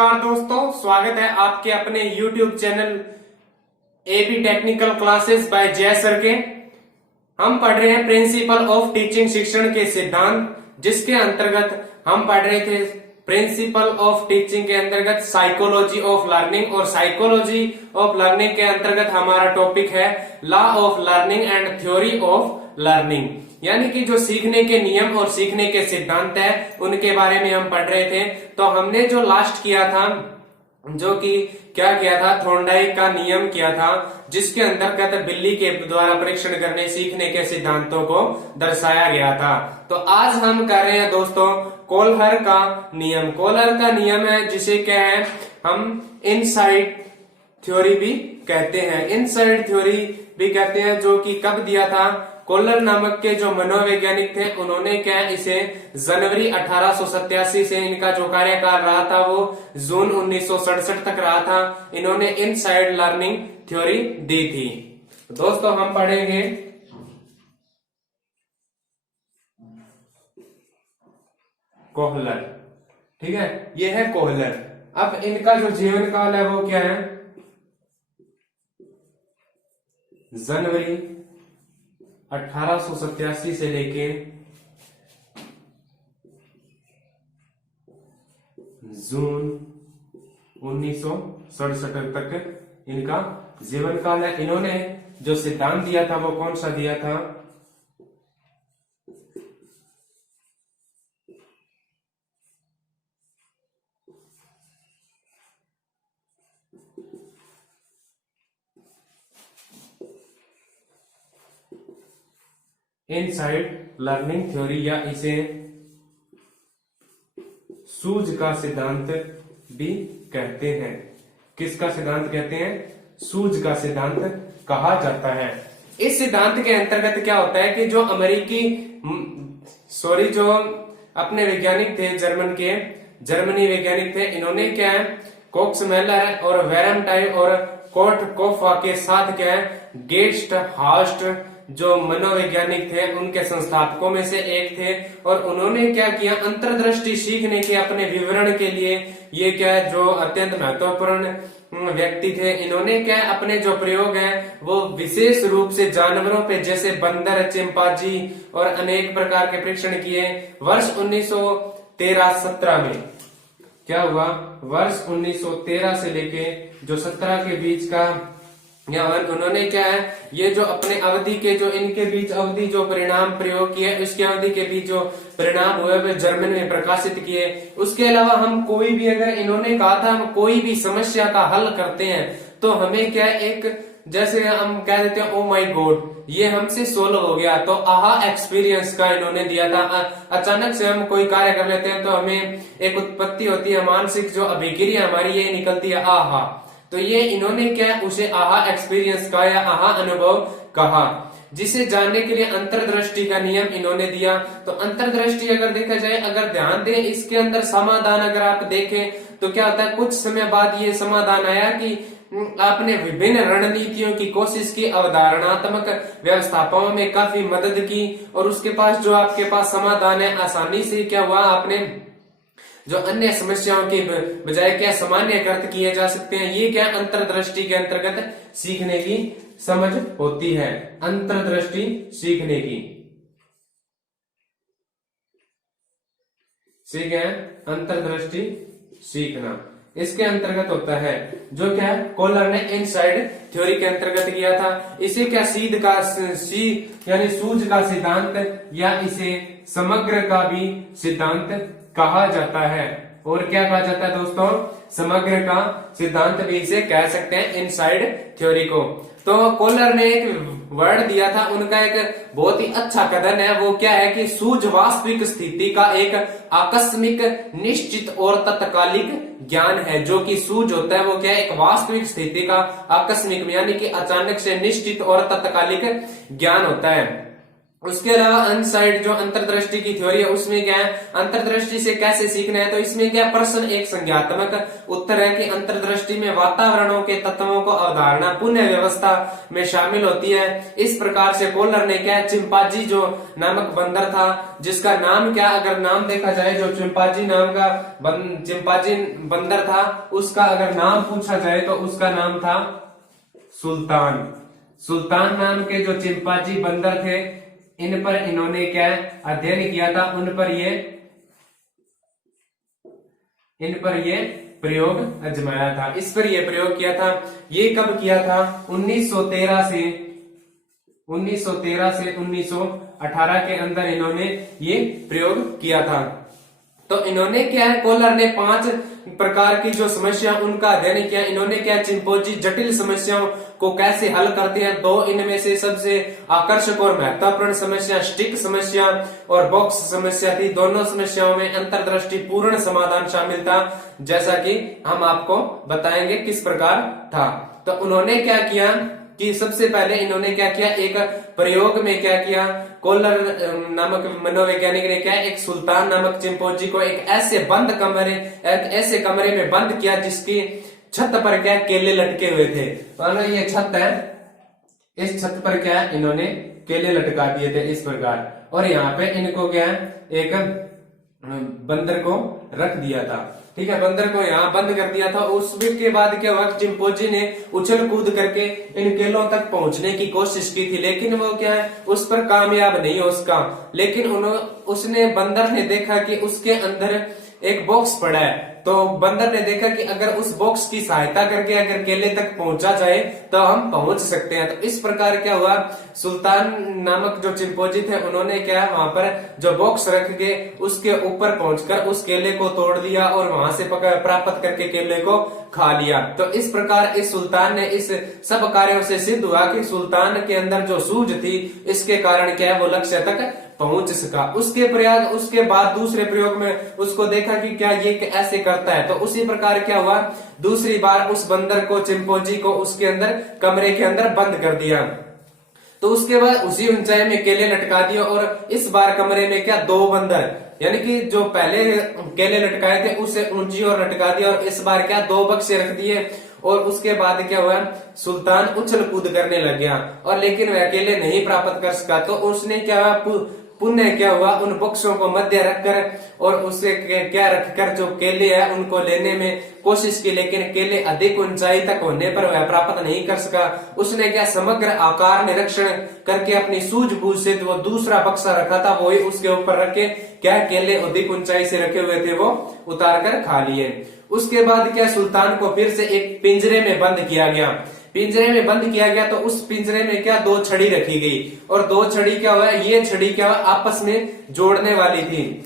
नमस्कार दोस्तों, स्वागत है आपके अपने YouTube channel AB technical classes by Jay sir के। हम पढ़ रहे हैं प्रिंसिपल ऑफ टीचिंग शिक्षण के सिद्धांत, जिसके अंतर्गत हम पढ़ रहे थे प्रिंसिपल ऑफ टीचिंग के अंतर्गत साइकोलॉजी ऑफ लर्निंग, और साइकोलॉजी ऑफ लर्निंग के अंतर्गत हमारा टॉपिक है law of learning and theory of learning, यानी कि जो सीखने के नियम और सीखने के सिद्धांत है उनके बारे में हम पढ़ रहे थे। तो हमने जो लास्ट किया था, जो कि क्या किया था, थॉर्नडाइक का नियम किया था, जिसके अंतर्गत बिल्ली के द्वारा परीक्षण करने सीखने के सिद्धांतों को दर्शाया गया था। तो आज हम कर रहे हैं दोस्तों कोहलर का नियम। कोहलर का नियम है जिसे क्या है, हम इनसाइड थ्योरी भी कहते हैं, इनसाइड थ्योरी भी कहते हैं, जो कि कब दिया था, कोहलर नामक के जो मनोवैज्ञानिक थे उन्होंने क्या इसे जनवरी 1887 से, इनका जो कार्यकाल रहा था वो जून 1967 तक रहा था, इन्होंने इनसाइड लर्निंग थ्योरी दी थी। दोस्तों हम पढ़ेंगे कोहलर, ठीक है, ये है कोहलर। अब इनका जो जीवन काल है वो क्या है, जनवरी 1887 से लेके जून 1967 तक इनका जीवन काल है। इन्होंने जो सिद्धांत दिया था वो कौन सा दिया था, इनसाइड लर्निंग थ्योरी, या इसे सूझ का सिद्धांत भी कहते हैं। किसका सिद्धांत कहते हैं, सूझ का सिद्धांत कहा जाता है। इस सिद्धांत के अंतर्गत क्या होता है कि जो जो अपने वैज्ञानिक थे जर्मनी वैज्ञानिक थे, इन्होंने क्या है कोक्समेलर और वेरमटाइव और कोर्टकोफा के साथ क्या है गेस्ट हास्ट जो मनोवैज्ञानिक थे उनके संस्थापकों में से एक थे, और उन्होंने क्या किया, अंतर्दृष्टि सीखने के अपने विवरण के लिए, ये क्या है जो अत्यंत महत्वपूर्ण व्यक्ति थे, इन्होंने क्या अपने जो प्रयोग है वो विशेष रूप से जानवरों पे, जैसे बंदर, चिंपांजी और अनेक प्रकार के परीक्षण किए। वर्ष 1913-17 में क्या हुआ, वर्ष 1913 से लेके जो 17 के बीच का, या उन्होंने क्या है ये जो अपने अवधि के जो इनके बीच अवधि जो परिणाम प्रयोग किए, इसके अवधि के बीच जो परिणाम हुए वे जर्मन में प्रकाशित किए। उसके अलावा हम कोई भी, अगर इन्होंने कहा था हम कोई भी समस्या का हल करते हैं तो हमें क्या एक, जैसे हम कह देते हैं ओ माई गॉड ये हमसे सोल्व हो गया, तो आहा एक्सपीरियंस का इन्होंने दिया था। अचानक से हम कोई कार्य कर लेते हैं तो हमें एक उत्पत्ति होती है, मानसिक जो अभिक्रिया हमारी ये निकलती है आहा, तो ये इन्होंने क्या उसे आहा एक्सपीरियंस का या आहा अनुभव कहा, जिसे जानने के लिए अंतर्दृष्टि का नियम इन्होंने दिया। तो अंतर्दृष्टि अगर देखा जाए, अगर ध्यान दें इसके अंदर समाधान अगर आप देखें तो क्या होता है, कुछ समय बाद ये समाधान आया कि आपने विभिन्न रणनीतियों की कोशिश की, अवधारणात्मक व्यवस्थापनों में काफी मदद की, और उसके पास जो आपके पास समाधान है आसानी से क्या हुआ, आपने जो अन्य समस्याओं की बजाय क्या सामान्यकृत किए जा सकते हैं। ये क्या अंतर्दृष्टि के अंतर्गत सीखने की समझ होती है, अंतर्दृष्टि सीखने की, ठीक है, अंतर्दृष्टि सीखना इसके अंतर्गत होता है। जो क्या कोहलर ने इनसाइड थ्योरी के अंतर्गत किया था। इसे क्या यानी सूझ का सिद्धांत, या इसे समग्र का भी सिद्धांत कहा जाता है। और क्या कहा जाता है दोस्तों, समग्र का सिद्धांत भी इसे कह सकते हैं, इनसाइड थ्योरी को। तो कोहलर ने एक वर्ड दिया था, उनका एक बहुत ही अच्छा कथन है, वो क्या है कि सूझ वास्तविक स्थिति का एक आकस्मिक, निश्चित और तत्कालिक ज्ञान है। जो कि सूझ होता है वो क्या है, एक वास्तविक स्थिति का आकस्मिक यानी कि अचानक से निश्चित और तत्कालिक ज्ञान होता है। उसके अलावा अनसाइड जो अंतर्दृष्टि की थ्योरी है उसमें क्या है, अंतर्दृष्टि से कैसे सीखना है, तो इसमें क्या प्रश्न एक संज्ञात्मक उत्तर है कि अंतर्दृष्टि में वातावरणों के तत्वों को अवधारणा पुनः व्यवस्था में शामिल होती है। इस प्रकार से कोलर ने क्या, चिंपांजी जो नामक बंदर था, जिसका नाम क्या, अगर नाम देखा जाए, जो चिंपांजी नाम का चिंपांजी बंदर था, उसका अगर नाम पूछा जाए तो उसका नाम था सुल्तान। सुल्तान नाम के जो चिंपांजी बंदर थे, इन पर इन्होंने क्या अध्ययन किया था, इन पर ये प्रयोग आजमाया था, इस पर ये प्रयोग किया था। ये कब किया था, 1913 से 1918 के अंदर इन्होंने ये प्रयोग किया था। तो इन्होंने क्या है, कोलर ने 5 प्रकार की जो समस्या उनका अध्ययन किया। इन्होंने क्या, चिंपैंजी जटिल समस्याओं को कैसे हल करते हैं, 2 इनमें से सबसे आकर्षक और महत्वपूर्ण समस्या स्टिक समस्या और बॉक्स समस्या थी। दोनों समस्याओं में अंतर्दृष्टि पूर्ण समाधान शामिल था, जैसा कि हम आपको बताएंगे किस प्रकार था। तो उन्होंने क्या किया कि सबसे पहले इन्होंने क्या किया, एक प्रयोग में क्या किया, कोलर नामक मनोवैज्ञानिक ने क्या, एक सुल्तान नामक चिंपैंजी को एक ऐसे कमरे में बंद किया जिसकी छत पर क्या, केले लटके हुए थे। मानो ये छत है, इस छत पर क्या इन्होंने केले लटका दिए थे इस प्रकार, और यहाँ पे इनको क्या, एक बंदर को रख दिया था। ठीक है, बंदर को यहाँ बंद कर दिया था। उसके बाद क्या हुआ, चिंपैंजी ने उछल कूद करके इन केलों तक पहुंचने की कोशिश की थी, लेकिन वो क्या है, उस पर कामयाब नहीं हो उसका। लेकिन उसने बंदर ने देखा कि उसके अंदर एक बॉक्स पड़ा है, तो बंदर ने देखा कि अगर उस बॉक्स की सहायता करके अगर केले तक पहुंचा जाए तो हम पहुंच सकते हैं। तो इस प्रकार क्या हुआ, सुल्तान नामक जो चिंपैंजी थे उन्होंने क्या, वहां पर जो बॉक्स रख के उसके ऊपर पहुंचकर उस केले को तोड़ लिया और वहां से प्राप्त करके केले को खा लिया। तो इस प्रकार इस सुल्तान ने इस सब कार्यों से सिद्ध हुआ कि सुल्तान के अंदर जो सूझ थी, इसके कारण क्या है, वो लक्ष्य तक पहुंच सका। उसके बाद दूसरे प्रयोग में उसको देखा कि क्या ये ऐसे करता है, तो उसी प्रकार क्या हुआ, दूसरी बार उस बंदर को, चिंपैंजी को उसके अंदर कमरे के अंदर बंद कर दिया। तो उसके बाद उसी ऊंचाई में केले लटका दिए, और इस बार कमरे में क्या, 2 बंदर, यानी कि जो पहले केले लटकाए थे उसे ऊंची और लटका दिया, और इस बार क्या 2 बक्से रख दिए। और उसके बाद क्या हुआ, सुल्तान उछल कूद करने लग गया, और लेकिन वह केले नहीं प्राप्त कर सका। तो उसने क्या हुआ, पुण्य क्या हुआ, उन बक्सों को मध्य रखकर और उसे क्या रखकर जो केले है उनको लेने में कोशिश की, लेकिन केले अधिक ऊंचाई तक होने पर वह प्राप्त नहीं कर सका। उसने क्या, समग्र आकार निरीक्षण करके अपनी सूझबूझ से वो दूसरा बक्सा रखा था वही उसके ऊपर रख के क्या, केले अधिक ऊंचाई से रखे हुए थे वो उतार कर खा लिए। उसके बाद क्या, सुल्तान को फिर से एक पिंजरे में बंद किया गया। पिंजरे में बंद किया गया तो उस पिंजरे में क्या, 2 छड़ी रखी गई, और 2 छड़ी क्या हुआ, ये छड़ी क्या हुआ, आपस में जोड़ने वाली थी।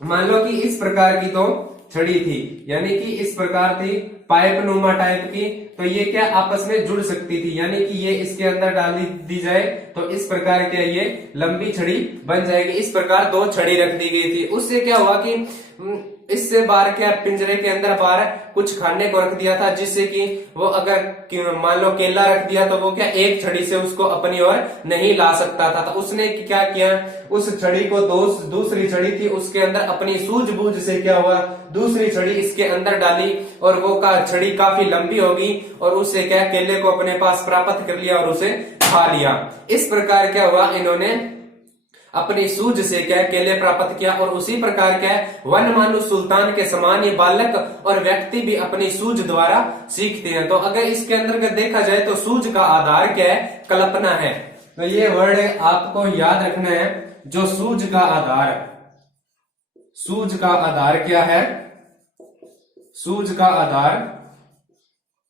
मान लो कि इस प्रकार की 2 छड़ी थी, यानी कि इस प्रकार थी पाइप नुमा टाइप की, तो ये क्या आपस में जुड़ सकती थी, यानी कि ये इसके अंदर डाल दी जाए तो इस प्रकार के ये लंबी छड़ी बन जाएगी। इस प्रकार 2 छड़ी रख दी गई थी। उससे क्या हुआ कि इससे बाहर क्या, पिंजरे के अंदर बाहर कुछ खाने को रख दिया था, जिससे कि वो अगर मान लो केला रख दिया तो वो क्या, एक छड़ी से उसको अपनी ओर नहीं ला सकता था। तो उसने क्या किया, उस छड़ी को दूसरी छड़ी थी उसके अंदर अपनी सूझबूझ से क्या हुआ, दूसरी छड़ी इसके अंदर डाली, और वो छड़ी काफी लंबी होगी, और उससे क्या, केले को अपने पास प्राप्त कर लिया और उसे खा लिया। इस प्रकार क्या हुआ, इन्होंने अपनी सूझ से क्या, केले प्राप्त किया। और उसी प्रकार क्या, वन मानु सुल्तान के समान ही बालक और व्यक्ति भी अपनी सूझ द्वारा सीखते हैं। तो अगर इसके अंदर देखा जाए तो सूझ का आधार क्या है, कल्पना है। तो ये वर्ड आपको याद रखना है, जो सूझ का आधार क्या है, सूझ का आधार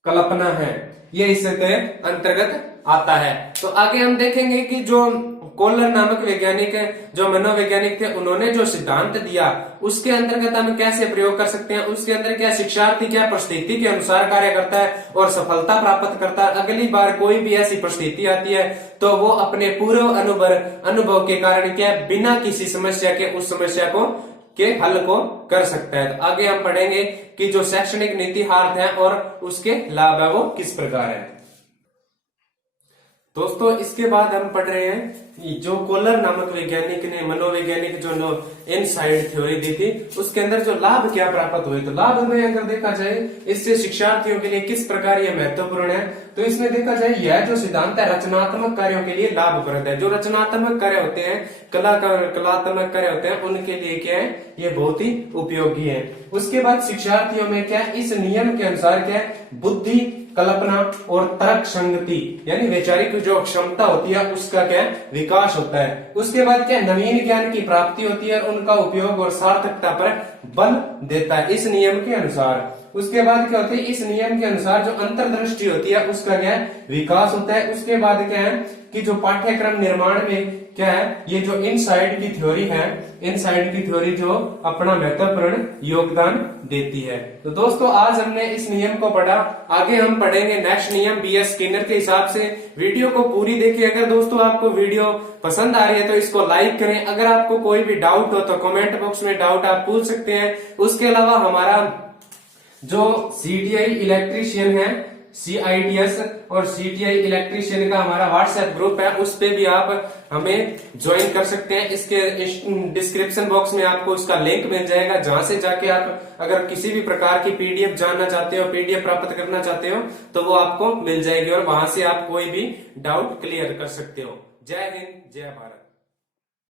कल्पना है, ये इसके अंतर्गत आता है। तो आगे हम देखेंगे कि जो कोलर नामक वैज्ञानिक है, जो मनोवैज्ञानिक थे, उन्होंने जो सिद्धांत दिया उसके अंतर्गत हम कैसे प्रयोग कर सकते हैं, उसके अंदर क्या शिक्षार्थी क्या परिस्थिति के अनुसार कार्य करता है और सफलता प्राप्त करता है। अगली बार कोई भी ऐसी परिस्थिति आती है तो वो अपने पूर्व अनुभव के कारण क्या, बिना किसी समस्या के उस समस्या के हल को कर सकता है। तो आगे हम पढ़ेंगे कि जो शैक्षणिक नीतिहार्थ है और उसके लाभ है वो किस प्रकार है। दोस्तों इसके बाद हम पढ़ रहे हैं जो कोलर नामक वैज्ञानिक ने मनोवैज्ञानिक जो इनसाइड थ्योरी दी थी, उसके अंदर जो लाभ क्या प्राप्त हुए। तो लाभ में अगर देखा जाए इससे शिक्षार्थियों के लिए किस प्रकार यह महत्वपूर्ण है, तो इसमें देखा जाए यह जो सिद्धांत है रचनात्मक कार्यों के लिए लाभप्रद है। जो रचनात्मक कार्य होते हैं, कलात्मक कार्य होते हैं, उनके लिए क्या है ये बहुत ही उपयोगी है। उसके बाद शिक्षार्थियों में क्या इस नियम के अनुसार क्या बुद्धि, कल्पना और तर्क संगति यानी वैचारिक जो क्षमता होती है उसका क्या विकास होता है। उसके बाद क्या नवीन ज्ञान की प्राप्ति होती है और उनका उपयोग और सार्थकता पर बल देता है इस नियम के अनुसार। उसके बाद क्या होता है इस नियम के अनुसार जो अंतर्दृष्टि होती है उसका क्या विकास होता है। उसके बाद क्या है कि जो पाठ्यक्रम निर्माण में क्या है ये जो इनसाइड की थ्योरी है, इनसाइड की थ्योरी जो अपना महत्वपूर्ण योगदान देती है। तो दोस्तों आज हमने इस नियम को पढ़ा, आगे हम पढ़ेंगे नेक्स्ट नियम बीएस स्किनर के हिसाब से। वीडियो को पूरी देखिए। अगर दोस्तों आपको वीडियो पसंद आ रही है तो इसको लाइक करें। अगर आपको कोई भी डाउट हो तो कमेंट बॉक्स में डाउट आप पूछ सकते हैं। उसके अलावा हमारा जो सीटीआई इलेक्ट्रीशियन है, CITS और CTI इलेक्ट्रीशियन का हमारा व्हाट्सएप ग्रुप है, उस पे भी आप हमें ज्वाइन कर सकते हैं। इसके डिस्क्रिप्शन बॉक्स में आपको उसका लिंक मिल जाएगा, जहां से जाके आप अगर किसी भी प्रकार की PDF जानना चाहते हो, PDF प्राप्त करना चाहते हो तो वो आपको मिल जाएगी और वहां से आप कोई भी डाउट क्लियर कर सकते हो। जय हिंद, जय भारत।